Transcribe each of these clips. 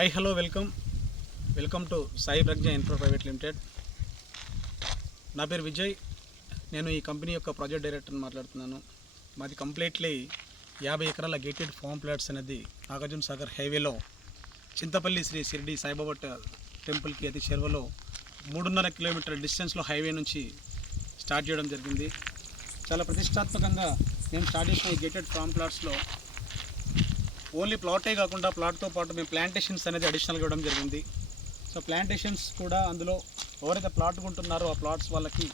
Hi hello welcome to Sai Pragna infra private limited. నా పేరు విజయ్. నేను ఈ కంపెనీ యొక్క ప్రాజెక్ట్ డైరెక్టర్ని మాట్లాడుతున్నాను. మాది కంప్లీట్లీ 50 ఎకరాల గేటెడ్ ఫామ్ ప్లాట్స్ అనేది నాగార్జున సాగర్ హైవేలో చింతపల్లి శ్రీ షిరిడి సాయిబాబా టెంపుల్కి అతి చేరువలో 3.5 కిలోమీటర్ డిస్టెన్స్లో హైవే నుంచి స్టార్ట్ చేయడం జరిగింది. చాలా ప్రతిష్టాత్మకంగా మేము స్టార్ట్ చేసిన ఈ గేటెడ్ ఫామ్ ప్లాట్స్లో ఓన్లీ ప్లాటే కాకుండా ప్లాట్తో పాటు మేము ప్లాంటేషన్స్ అనేది అడిషనల్గా ఇవ్వడం జరిగింది. సో ప్లాంటేషన్స్ కూడా అందులో ఎవరైతే ప్లాట్ కొంటున్నారో ఆ ప్లాట్స్ వాళ్ళకి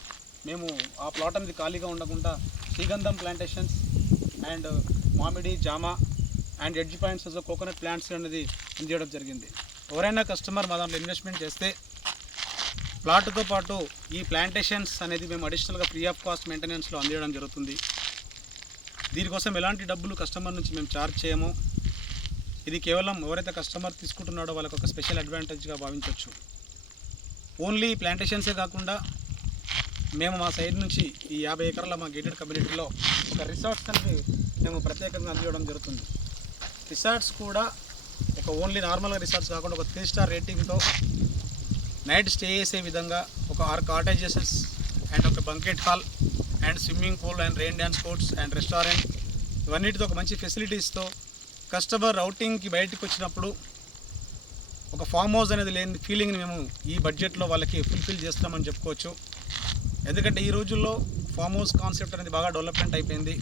మేము ఆ ప్లాట్ అనేది ఖాళీగా ఉండకుండా శ్రీగంధం ప్లాంటేషన్స్ అండ్ మామిడి జామ and edge points coconut plants అనేది అందించడం జరిగింది. ఎవరైనా కస్టమర్ మా దాంట్లో ఇన్వెస్ట్మెంట్ చేస్తే ప్లాట్తో పాటు ఈ ప్లాంటేషన్స్ అనేది మేము అడిషనల్గా ఫ్రీ ఆఫ్ కాస్ట్ మెయింటెనెన్స్లో అందించడం జరుగుతుంది. దీనికోసం ఎలాంటి డబ్బులు కస్టమర్ నుంచి మేము ఛార్జ్ చేయము. ఇది కేవలం ఎవరైతే కస్టమర్ తీసుకుంటున్నాడో వాళ్ళకి ఒక స్పెషల్ అడ్వాంటేజ్గా భావించవచ్చు. ఓన్లీ ప్లాంటేషన్సే కాకుండా మేము మా సైడ్ నుంచి ఈ 50 ఎకరాల మా గేటెడ్ కమ్యూనిటీలో ఒక రిసార్ట్స్ అనేది మేము ప్రత్యేకంగా అందించడం జరుగుతుంది. రిసార్ట్స్ కూడా ఒక ఓన్లీ నార్మల్గా రిసార్ట్స్ కాకుండా ఒక 3 స్టార్ రేటింగ్తో నైట్ స్టే చేసే విధంగా ఒక 6 కాటేజెస్ అండ్ ఒక banquet hall and swimming pool and rain dance courts and restaurant ఇవన్నిటితో ఒక మంచి ఫెసిలిటీస్తో కస్టమర్ అవుటింగ్కి బయటకు వచ్చినప్పుడు ఒక ఫామ్ హౌస్ అనేది లేని ఫీలింగ్ని మేము ఈ బడ్జెట్లో వాళ్ళకి ఫుల్ఫిల్ చేస్తున్నామని చెప్పుకోవచ్చు. ఎందుకంటే ఈ రోజుల్లో ఫామ్ హౌస్ కాన్సెప్ట్ అనేది బాగా డెవలప్మెంట్ అయిపోయింది.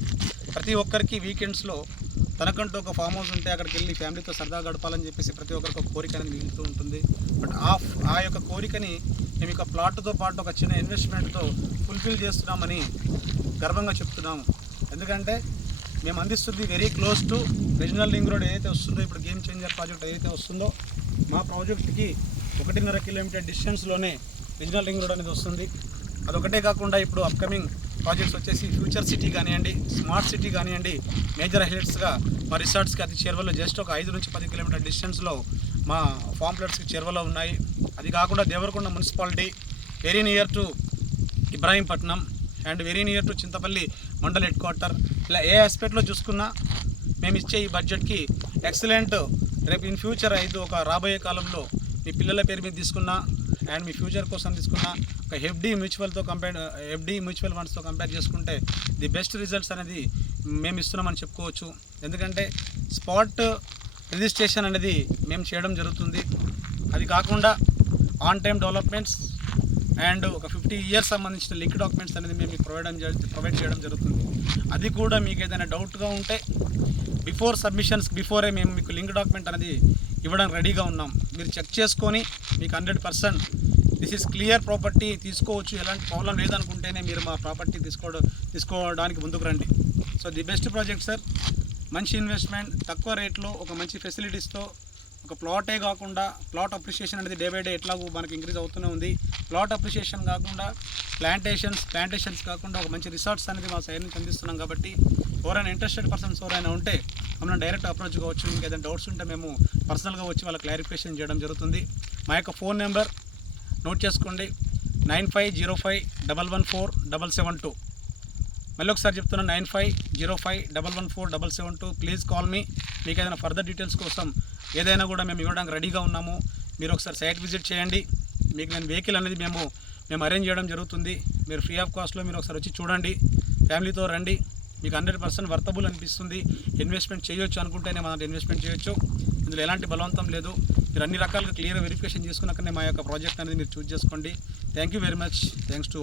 ప్రతి ఒక్కరికి వీకెండ్స్లో తనకంటూ ఒక ఫామ్ హౌస్ ఉంటే అక్కడికి వెళ్ళి ఫ్యామిలీతో సరదా గడపాలని చెప్పేసి ప్రతి ఒక్కరికి ఒక కోరిక అనేది మిగులుతూ ఉంటుంది. బట్ ఆ యొక్క కోరికని మేము ఇక ప్లాట్తో పాటు ఒక చిన్న ఇన్వెస్ట్మెంట్తో ఫుల్ఫిల్ చేస్తున్నామని గర్వంగా చెప్తున్నాము. ఎందుకంటే మేము అందిస్తుంది very close to regional ring road ఏదైతే వస్తుందో, ఇప్పుడు గేమ్ చేంజర్ ప్రాజెక్ట్ ఏదైతే వస్తుందో మా ప్రాజెక్ట్కి 1.5 కిలోమీటర్ డిస్టెన్స్లోనే రీజనల్ రింగ్ రోడ్ అనేది వస్తుంది. అదొకటే కాకుండా ఇప్పుడు అప్కమింగ్ ప్రాజెక్ట్స్ వచ్చేసి ఫ్యూచర్ సిటీ కానివ్వండి, స్మార్ట్ సిటీ కానివ్వండి, మేజర్ హైలైట్స్గా మా రిసార్ట్స్కి అతి చేరువలో జస్ట్ ఒక 5 నుంచి 10 కిలోమీటర్ డిస్టెన్స్లో మా ఫామ్ ప్లాట్స్కి చేరువలో ఉన్నాయి. అది కాకుండా Devarakonda municipality very near to Ibrahimpatnam and very near to Chintapalli mandal head quarter. ఇలా ఏ ఆస్పెక్ట్లో చూసుకున్నా మేము ఇచ్చే ఈ బడ్జెట్కి ఎక్సలెంట్ రేపు ఇన్ ఫ్యూచర్ ఒక రాబోయే కాలంలో మీ పిల్లల పేరు మీద తీసుకున్నా అండ్ మీ ఫ్యూచర్ కోసం తీసుకున్నా ఒక ఎఫ్డి మ్యూచువల్ ఫండ్స్తో కంపేర్ చేసుకుంటే ది బెస్ట్ రిజల్ట్స్ అనేది మేము ఇస్తున్నామని చెప్పుకోవచ్చు. ఎందుకంటే స్పాట్ రిజిస్ట్రేషన్ అనేది మేము చేయడం జరుగుతుంది. అది కాకుండా ఆన్ టైం డెవలప్మెంట్స్ అండ్ ఒక 50 ఇయర్స్ సంబంధించిన లింక్ డాక్యుమెంట్స్ అనేది మేము మీకు ప్రొవైడ్ చేయడం జరుగుతుంది. అది కూడా మీకు ఏదైనా డౌట్గా ఉంటే బిఫోరే మేము మీకు లింక్ డాక్యుమెంట్ అనేది ఇవ్వడానికి రెడీగా ఉన్నాం. మీరు చెక్ చేసుకొని మీకు 100% దిస్ ఈజ్ క్లియర్ ప్రాపర్టీ తీసుకోవచ్చు, ఎలాంటి ప్రాబ్లం లేదనుకుంటేనే మీరు మా ప్రాపర్టీ తీసుకోవడానికి ముందుకు రండి. So the best project sir. మంచి ఇన్వెస్ట్మెంట్, తక్కువ రేట్లో ఒక మంచి ఫెసిలిటీస్తో ఒక ప్లాటే కాకుండా ప్లాట్ అప్రిషియేషన్ అనేది డే బై డే ఎట్లాగూ మనకి ఇంక్రీజ్ అవుతూనే ఉంది. ప్లాట్ అప్రిషియేషన్ కాకుండా ప్లాంటేషన్స్ కాకుండా ఒక మంచి రిసార్ట్స్ అనేది మా సైడ్ నుంచి అందిస్తున్నాం. కాబట్టి ఎవరైనా ఇంట్రెస్టెడ్ పర్సన్స్ ఎవరైనా ఉంటే మమ్మల్ని డైరెక్ట్ అప్రోచ్ కావచ్చు. ఇంకేదైనా డౌట్స్ ఉంటే మేము పర్సనల్గా వచ్చి వాళ్ళ క్లారిఫికేషన్ చేయడం జరుగుతుంది. మా యొక్క ఫోన్ నెంబర్ నోట్ చేసుకోండి, 9505114772. మళ్ళీ ఒకసారి చెప్తున్నా, 9505114772. Please call me. మీకు ఏదైనా ఫర్దర్ డీటెయిల్స్ కోసం ఏదైనా కూడా మేము ఇవ్వడానికి రెడీగా ఉన్నాము. మీరు ఒకసారి సైట్ విజిట్ చేయండి. మీకు నేను వెహికల్ అనేది మేము అరేంజ్ చేయడం జరుగుతుంది. మీరు ఫ్రీ ఆఫ్ కాస్ట్లో మీరు ఒకసారి వచ్చి చూడండి, ఫ్యామిలీతో రండి. మీకు 100% వర్తబుల్ అనిపిస్తుంది. ఇన్వెస్ట్మెంట్ చేయొచ్చు అనుకుంటేనే మన ఇన్వెస్ట్మెంట్ చేయొచ్చు. ఇందులో ఎలాంటి బలవంతం లేదు. మీరు అన్ని రకాలుగా క్లియర్గా వెరిఫికేషన్ చేసుకున్నాకనే మా యొక్క ప్రాజెక్ట్ అనేది మీరు చూస్ చేసుకోండి. Thank you very much. Thanks to